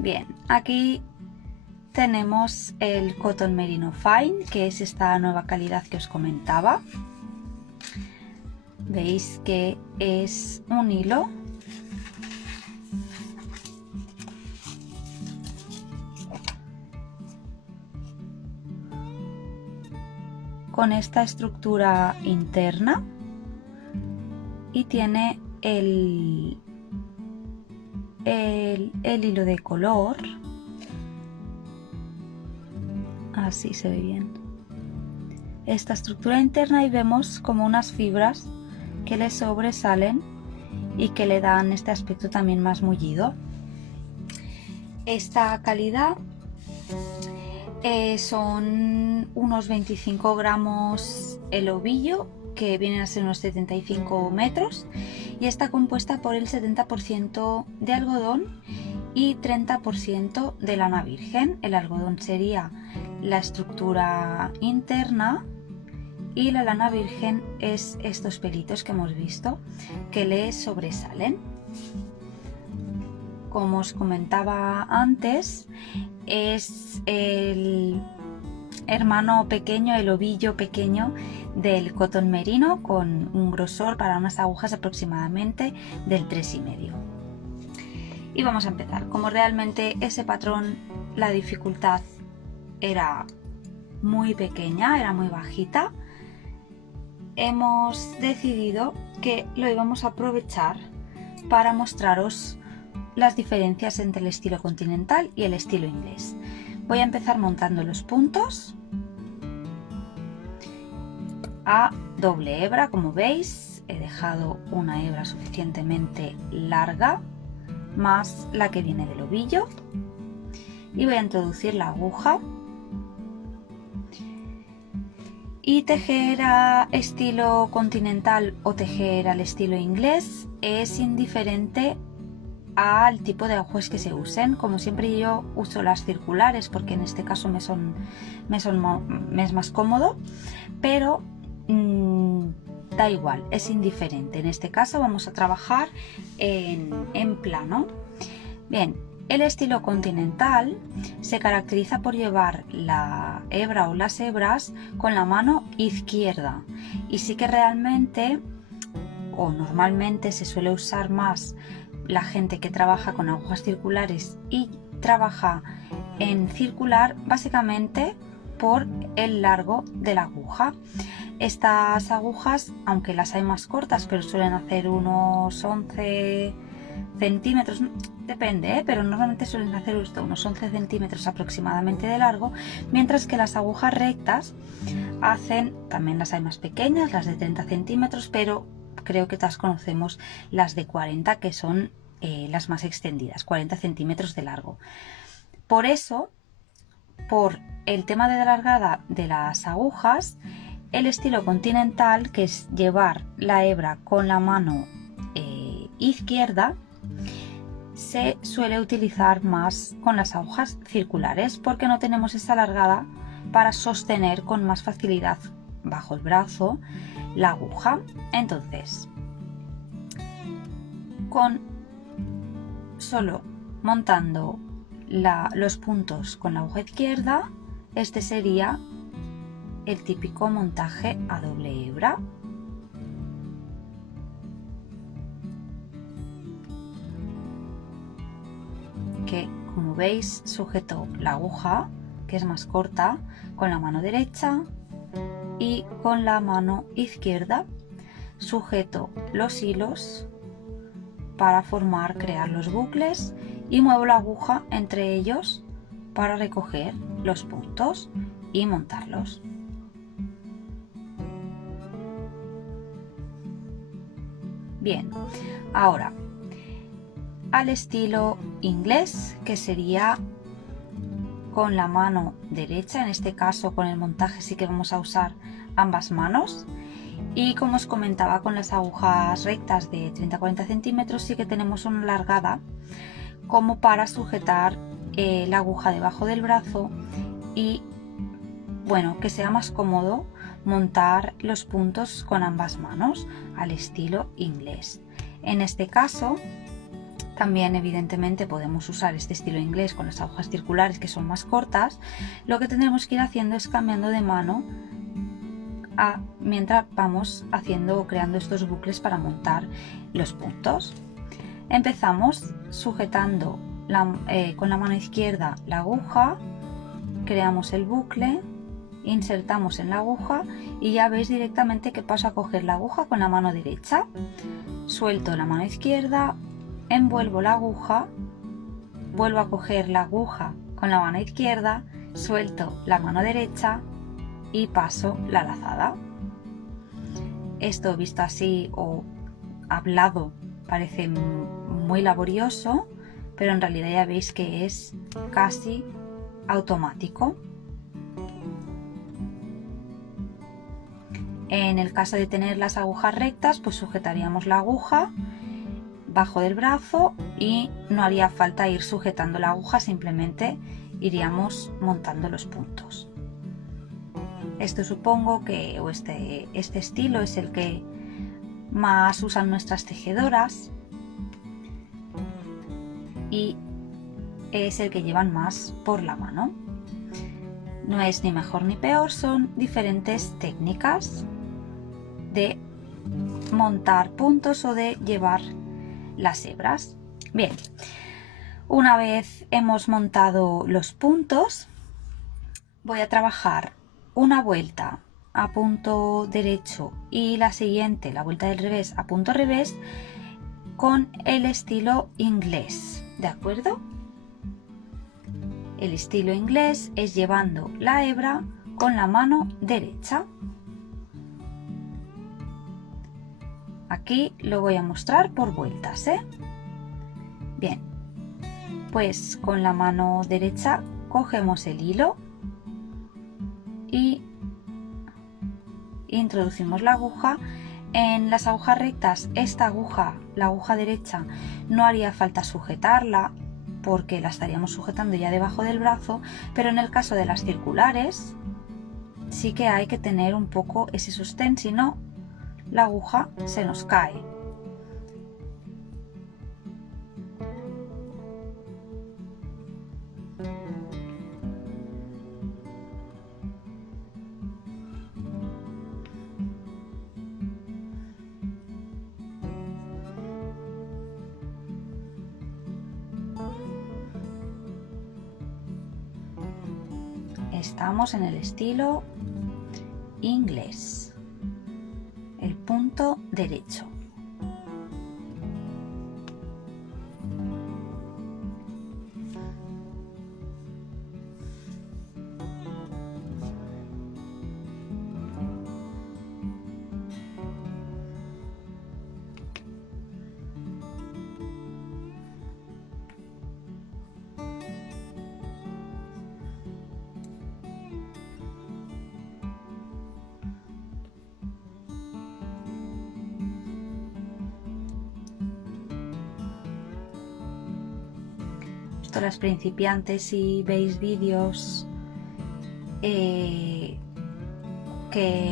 Bien, aquí tenemos el Cotton Merino Fine, que es esta nueva calidad que os comentaba. Veis que es un hilo con esta estructura interna y tiene el hilo de color, así se ve bien, esta estructura interna, y vemos como unas fibras que le sobresalen y que le dan este aspecto también más mullido. Esta calidad son unos 25 gramos el ovillo, que vienen a ser unos 75 metros, y está compuesta por el 70% de algodón y 30% de lana virgen. El algodón sería la estructura interna y la lana virgen es estos pelitos que hemos visto que le sobresalen. Como os comentaba antes, es el hermano pequeño, el ovillo pequeño del cotton merino, con un grosor para unas agujas aproximadamente del 3,5. Y vamos a empezar. Como realmente ese patrón, la dificultad era muy pequeña, era muy bajita, hemos decidido que lo íbamos a aprovechar para mostraros las diferencias entre el estilo continental y el estilo inglés. Voy a empezar montando los puntos a doble hebra. Como veis, he dejado una hebra suficientemente larga más la que viene del ovillo, y voy a introducir la aguja y tejer a estilo continental o tejer al estilo inglés es indiferente al tipo de agujas que se usen. Como siempre, yo uso las circulares porque en este caso me es más cómodo, pero da igual, es indiferente. En este caso vamos a trabajar en plano. Bien, el estilo continental se caracteriza por llevar la hebra o las hebras con la mano izquierda, y sí que realmente o normalmente se suele usar más la gente que trabaja con agujas circulares y trabaja en circular, básicamente por el largo de la aguja. Estas agujas, aunque las hay más cortas, pero suelen hacer unos 11 centímetros, depende, pero normalmente suelen hacer unos 11 centímetros aproximadamente de largo, mientras que las agujas rectas hacen, también las hay más pequeñas, las de 30 centímetros, pero creo que todas conocemos las de 40, que son las más extendidas, 40 centímetros de largo. Por eso, por el tema de la largada de las agujas, el estilo continental, que es llevar la hebra con la mano izquierda, se suele utilizar más con las agujas circulares, porque no tenemos esa largada para sostener con más facilidad bajo el brazo la aguja. Entonces, con solo montando los puntos con la aguja izquierda, este sería el típico montaje a doble hebra. Que, como veis, sujeto la aguja, que es más corta, con la mano derecha, y con la mano izquierda sujeto los hilos para crear los bucles, y muevo la aguja entre ellos para recoger los puntos y montarlos. Bien, ahora al estilo inglés, que sería con la mano derecha. En este caso, con el montaje sí que vamos a usar ambas manos, y como os comentaba, con las agujas rectas de 30-40 centímetros sí que tenemos una largada como para sujetar la aguja debajo del brazo, y bueno, que sea más cómodo montar los puntos con ambas manos al estilo inglés. En este caso, También evidentemente podemos usar este estilo inglés con las agujas circulares que son más cortas. Lo que tendremos que ir haciendo es cambiando de mano mientras vamos haciendo o creando estos bucles para montar los puntos. Empezamos sujetando con la mano izquierda la aguja, creamos el bucle, insertamos en la aguja y ya veis directamente que paso a coger la aguja con la mano derecha, suelto la mano izquierda, envuelvo la aguja, vuelvo a coger la aguja con la mano izquierda, suelto la mano derecha y paso la lazada. Esto visto así o hablado parece muy laborioso, pero en realidad ya veis que es casi automático. En el caso de tener las agujas rectas, pues sujetaríamos la aguja bajo del brazo y no haría falta ir sujetando la aguja, simplemente iríamos montando los puntos. Esto supongo que este estilo es el que más usan nuestras tejedoras y es el que llevan más por la mano. No es ni mejor ni peor, son diferentes técnicas de montar puntos o de llevar las hebras. Bien, una vez hemos montado los puntos, voy a trabajar una vuelta a punto derecho y la siguiente, la vuelta del revés, a punto revés con el estilo inglés, ¿de acuerdo? El estilo inglés es llevando la hebra con la mano derecha. Aquí lo voy a mostrar por vueltas, ¿eh? Bien, pues con la mano derecha cogemos el hilo y introducimos la aguja. En las agujas rectas, esta aguja, la aguja derecha, no haría falta sujetarla porque la estaríamos sujetando ya debajo del brazo, pero en el caso de las circulares sí que hay que tener un poco ese sostén, si no la aguja se nos cae. Estamos en el estilo inglés, el punto derecho. Esto, las principiantes, si veis vídeos que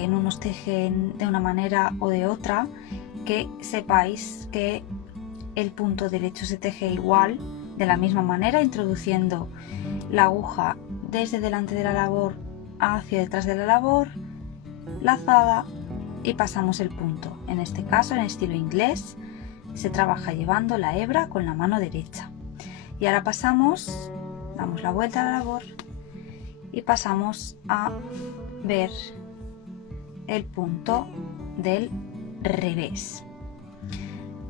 en unos tejen de una manera o de otra, que sepáis que el punto derecho se teje igual, de la misma manera, introduciendo la aguja desde delante de la labor hacia detrás de la labor, lazada y pasamos el punto. En este caso, en estilo inglés, se trabaja llevando la hebra con la mano derecha. Y ahora pasamos, damos la vuelta a la labor y pasamos a ver el punto del revés.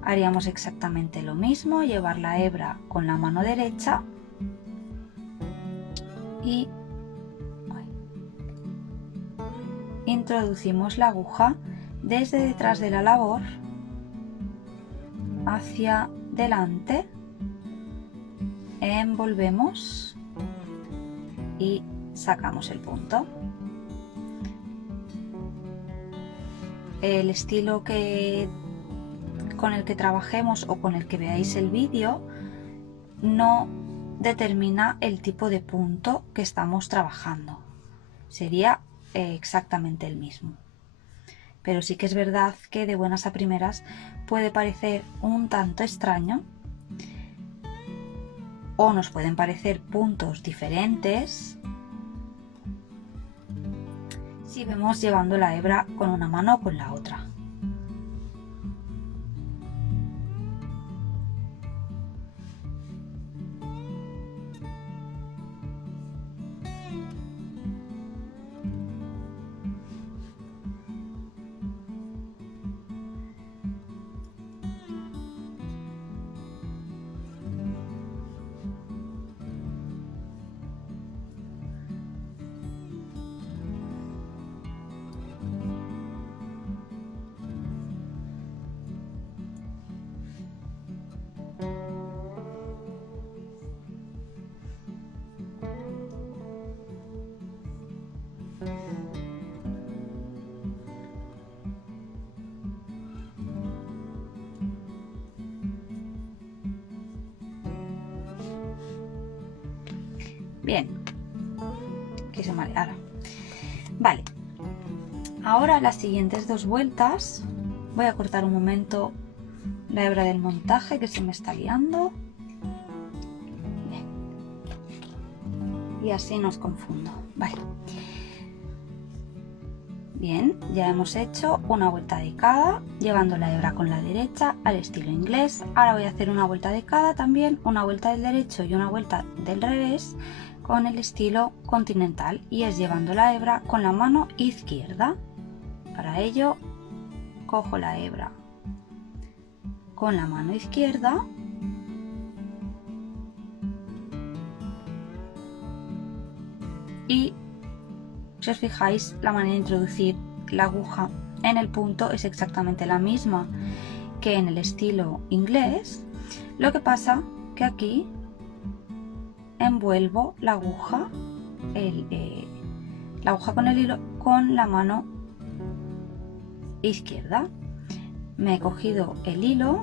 Haríamos exactamente lo mismo, llevar la hebra con la mano derecha y introducimos la aguja desde detrás de la labor hacia delante, envolvemos y sacamos el punto. El estilo con el que trabajemos o con el que veáis el vídeo no determina el tipo de punto que estamos trabajando. Sería exactamente el mismo. Pero sí que es verdad que de buenas a primeras puede parecer un tanto extraño o nos pueden parecer puntos diferentes si vemos llevando la hebra con una mano o con la otra. Bien, que se mareara. Vale, ahora las siguientes 2 vueltas voy a cortar un momento la hebra del montaje que se me está liando. Bien. Y así no os confundo. Vale. Bien, ya hemos hecho una vuelta de cada llevando la hebra con la derecha al estilo inglés. Ahora voy a hacer una vuelta de cada también, una vuelta del derecho y una vuelta del revés con el estilo continental, y es llevando la hebra con la mano izquierda. Para ello cojo la hebra con la mano izquierda y, si os fijáis, la manera de introducir la aguja en el punto es exactamente la misma que en el estilo inglés. Lo que pasa que aquí envuelvo la aguja, con el hilo con la mano izquierda. Me he cogido el hilo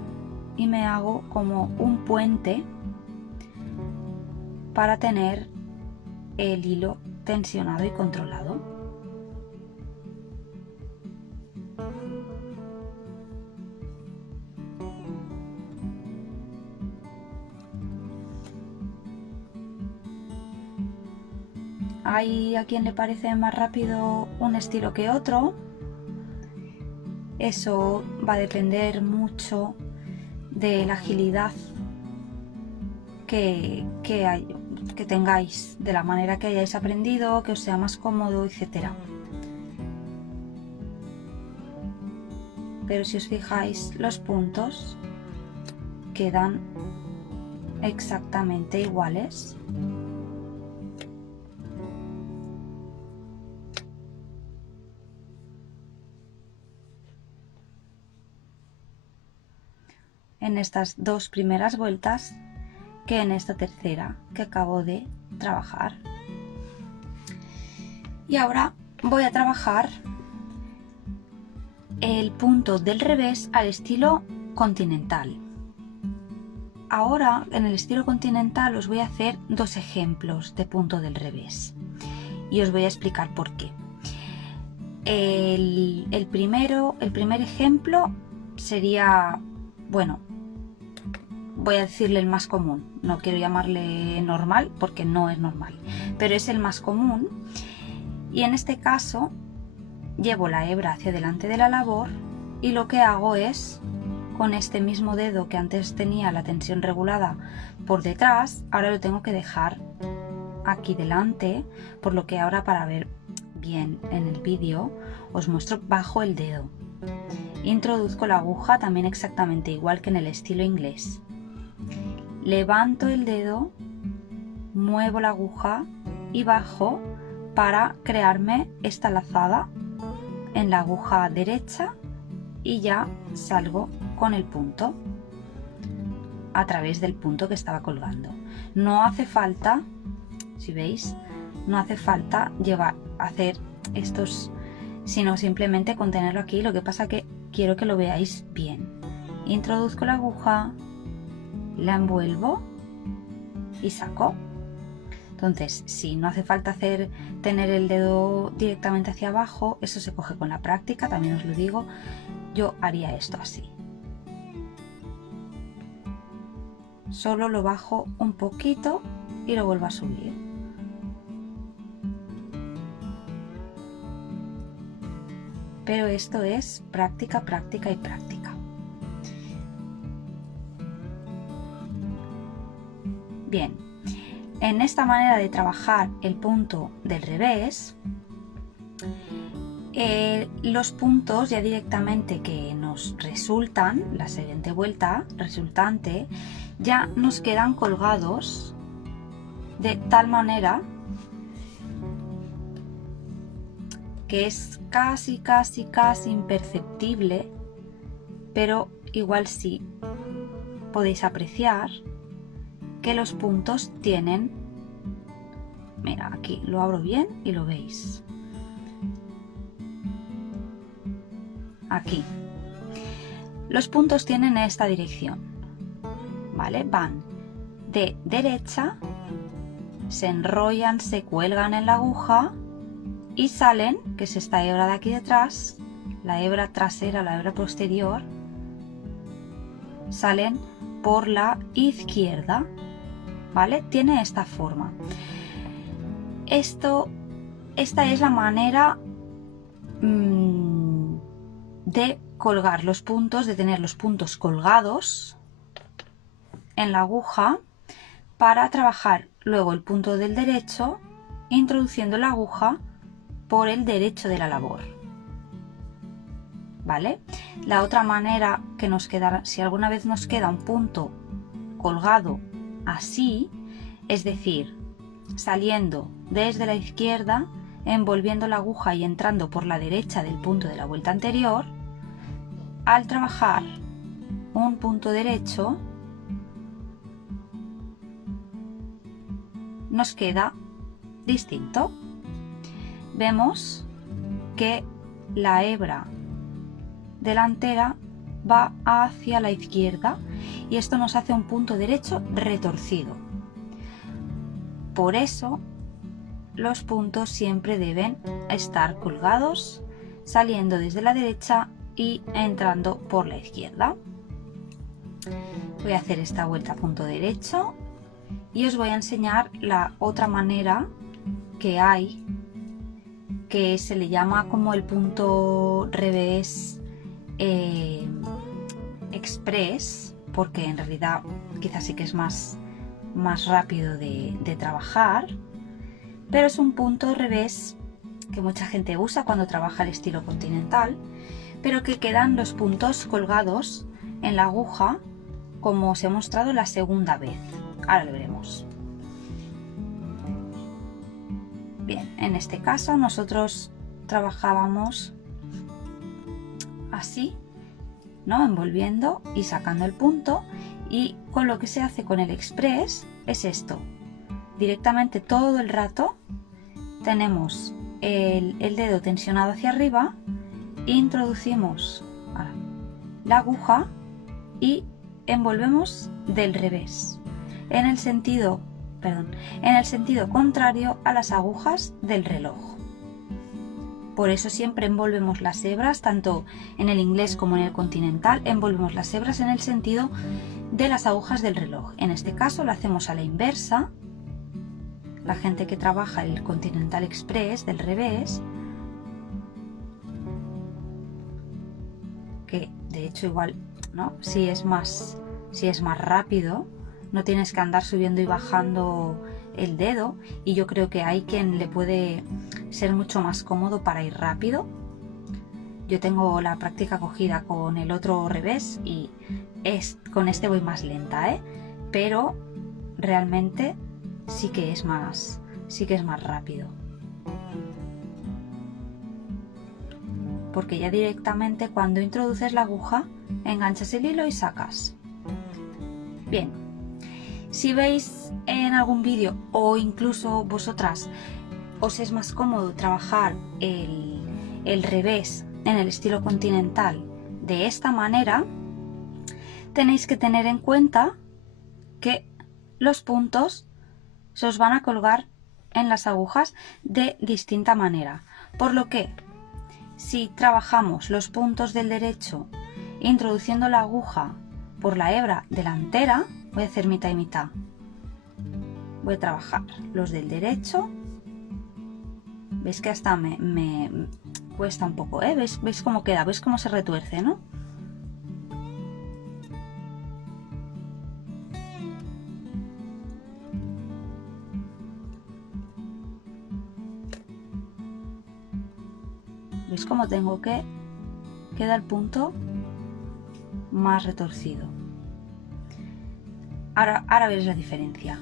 y me hago como un puente para tener el hilo tensionado y controlado. Hay a quien le parece más rápido un estilo que otro. Eso va a depender mucho de la agilidad que tengáis, de la manera que hayáis aprendido, que os sea más cómodo, etc. Pero si os fijáis, los puntos quedan exactamente iguales. En estas 2 primeras vueltas que en esta tercera que acabo de trabajar. Y ahora voy a trabajar el punto del revés al estilo continental. Ahora en el estilo continental os voy a hacer 2 ejemplos de punto del revés y os voy a explicar por qué. El primer ejemplo sería, bueno, voy a decirle el más común, no quiero llamarle normal porque no es normal, pero es el más común, y en este caso llevo la hebra hacia delante de la labor y lo que hago es, con este mismo dedo que antes tenía la tensión regulada por detrás, ahora lo tengo que dejar aquí delante, por lo que ahora, para ver bien en el vídeo, os muestro bajo el dedo. Introduzco la aguja también exactamente igual que en el estilo inglés. Levanto el dedo, muevo la aguja y bajo para crearme esta lazada en la aguja derecha y ya salgo con el punto a través del punto que estaba colgando. No hace falta, si veis, no hace falta hacer estos, sino simplemente con tenerlo aquí. Lo que pasa que quiero que lo veáis bien. Introduzco la aguja, la envuelvo y saco. Entonces, si no hace falta tener el dedo directamente hacia abajo, eso se coge con la práctica, también os lo digo. Yo haría esto así. solo lo bajo un poquito y lo vuelvo a subir. Pero esto es práctica, práctica y práctica. Bien, en esta manera de trabajar el punto del revés, los puntos ya directamente que nos resultan, la siguiente vuelta resultante, ya nos quedan colgados de tal manera que es casi imperceptible, pero igual sí podéis apreciar que los puntos tienen, mira, aquí lo abro bien y lo veis, aquí los puntos tienen esta dirección, ¿vale? Van de derecha, se enrollan, se cuelgan en la aguja y salen, que es esta hebra de aquí detrás, la hebra trasera, la hebra posterior, salen por la izquierda, ¿vale? Tiene esta forma. Esta es la manera de colgar los puntos, de tener los puntos colgados en la aguja para trabajar luego el punto del derecho, introduciendo la aguja por el derecho de la labor, ¿vale? La otra manera que nos quedará, si alguna vez nos queda un punto colgado así, es decir, saliendo desde la izquierda, envolviendo la aguja y entrando por la derecha del punto de la vuelta anterior, al trabajar un punto derecho nos queda distinto. Vemos que la hebra delantera va hacia la izquierda y esto nos hace un punto derecho retorcido. Por eso los puntos siempre deben estar colgados, saliendo desde la derecha y entrando por la izquierda. Voy a hacer esta vuelta a punto derecho y os voy a enseñar la otra manera que hay, que se le llama como el punto revés express, porque en realidad quizás sí que es más rápido de trabajar, pero es un punto revés que mucha gente usa cuando trabaja el estilo continental, pero que quedan los puntos colgados en la aguja como os he mostrado la segunda vez. Ahora lo veremos. Bien, en este caso nosotros trabajábamos así, ¿no? Envolviendo y sacando el punto, y con lo que se hace con el express es esto. Directamente todo el rato tenemos el dedo tensionado hacia arriba, introducimos la aguja y envolvemos del revés, en el sentido contrario a las agujas del reloj. Por eso siempre envolvemos las hebras, tanto en el inglés como en el continental, envolvemos las hebras en el sentido de las agujas del reloj. En este caso lo hacemos a la inversa. La gente que trabaja el Continental Express del revés, que de hecho igual, ¿no? Si es más rápido, no tienes que andar subiendo y bajando el dedo, y yo creo que hay quien le puede ser mucho más cómodo para ir rápido. Yo tengo la práctica cogida con el otro revés y con este voy más lenta, pero realmente sí que es más rápido, porque ya directamente cuando introduces la aguja enganchas el hilo y sacas. Bien, si veis en algún vídeo o incluso vosotras os es más cómodo trabajar el revés en el estilo continental de esta manera, tenéis que tener en cuenta que los puntos se os van a colgar en las agujas de distinta manera, por lo que si trabajamos los puntos del derecho introduciendo la aguja por la hebra delantera, voy a hacer mitad y mitad. Voy a trabajar los del derecho. ¿Veis que hasta me cuesta un poco, ¿eh? ¿Veis cómo queda? ¿Veis cómo se retuerce, no? ¿Veis cómo tengo que queda el punto más retorcido? Ahora veis la diferencia.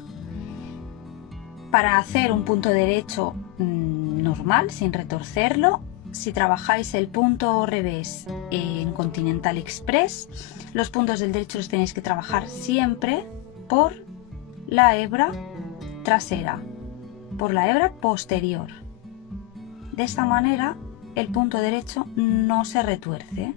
Para hacer un punto derecho normal, sin retorcerlo, si trabajáis el punto revés en Continental Express, los puntos del derecho los tenéis que trabajar siempre por la hebra trasera, por la hebra posterior. De esta manera el punto derecho no se retuerce.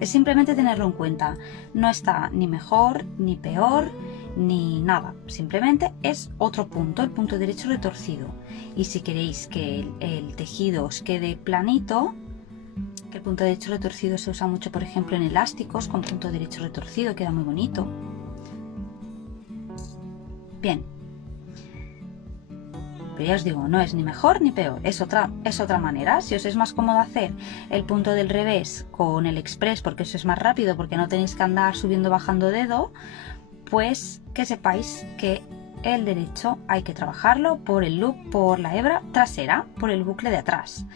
Es simplemente tenerlo en cuenta. No está ni mejor ni peor ni nada, simplemente es otro punto, el punto derecho retorcido. Y si queréis que el tejido os quede planito, que el punto derecho retorcido se usa mucho, por ejemplo, en elásticos con punto derecho retorcido, queda muy bonito. Bien, pero ya os digo, no es ni mejor ni peor, es otra manera. Si os es más cómodo hacer el punto del revés con el express, porque eso es más rápido, porque no tenéis que andar subiendo bajando dedo, pues que sepáis que el derecho hay que trabajarlo por el loop, por la hebra trasera, por el bucle de atrás.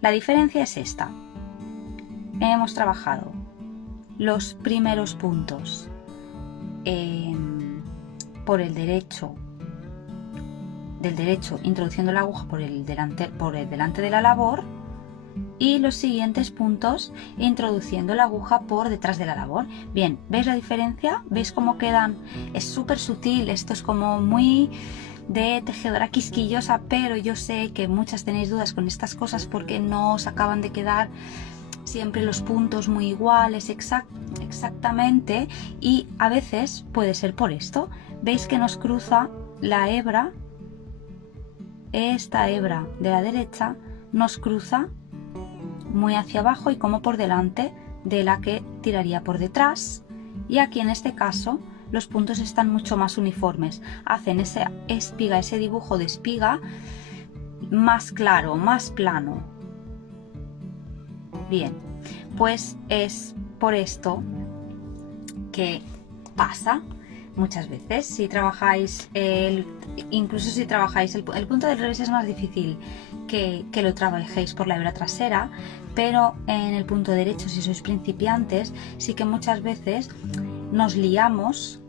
La diferencia es esta. Hemos trabajado los primeros puntos por el derecho, del derecho, introduciendo la aguja por el delante de la labor, y los siguientes puntos introduciendo la aguja por detrás de la labor. Bien, ¿veis la diferencia? ¿Veis cómo quedan? Es súper sutil, esto es como muy de tejedora quisquillosa, pero yo sé que muchas tenéis dudas con estas cosas porque no os acaban de quedar siempre los puntos muy iguales exactamente, y a veces puede ser por esto. ¿Veis que nos cruza la hebra? Esta hebra de la derecha nos cruza muy hacia abajo y como por delante de la que tiraría por detrás, y aquí en este caso los puntos están mucho más uniformes, hacen esa espiga, ese dibujo de espiga más claro, más plano. Bien, pues es por esto que pasa muchas veces. Si trabajáis incluso si trabajáis el punto del revés, es más difícil que lo trabajéis por la hebra trasera, pero en el punto derecho, si sois principiantes, sí que muchas veces nos liamos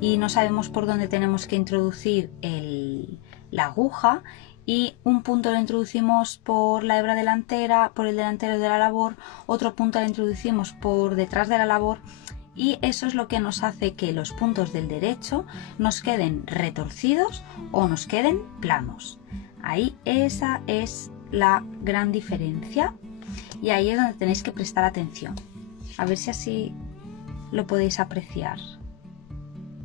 y no sabemos por dónde tenemos que introducir la aguja, y un punto lo introducimos por la hebra delantera, por el delantero de la labor, otro punto lo introducimos por detrás de la labor, y eso es lo que nos hace que los puntos del derecho nos queden retorcidos o nos queden planos. Ahí esa es la gran diferencia, y ahí es donde tenéis que prestar atención. A ver si así lo podéis apreciar.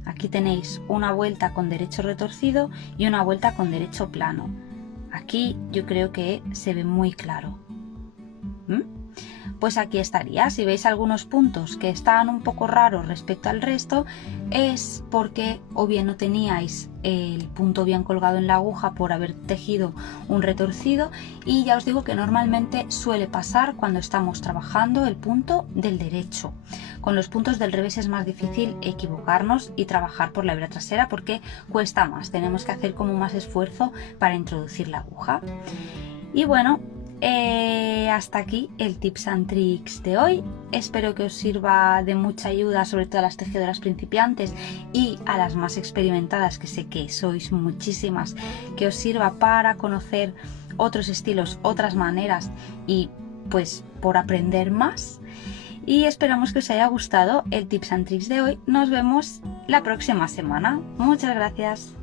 Aquí tenéis una vuelta con derecho retorcido y una vuelta con derecho plano. Aquí yo creo que se ve muy claro. Pues aquí estaría. Si veis algunos puntos que están un poco raros respecto al resto, es porque o bien no teníais el punto bien colgado en la aguja por haber tejido un retorcido, y ya os digo que normalmente suele pasar cuando estamos trabajando el punto del derecho. Con los puntos del revés es más difícil equivocarnos y trabajar por la hebra trasera porque cuesta más, tenemos que hacer como más esfuerzo para introducir la aguja. Y bueno, hasta aquí el tips and tricks de hoy. Espero que os sirva de mucha ayuda, sobre todo a las tejedoras principiantes y a las más experimentadas, que sé que sois muchísimas, que os sirva para conocer otros estilos, otras maneras, y pues por aprender más. Y esperamos que os haya gustado el tips and tricks de hoy. Nos vemos la próxima semana. Muchas gracias.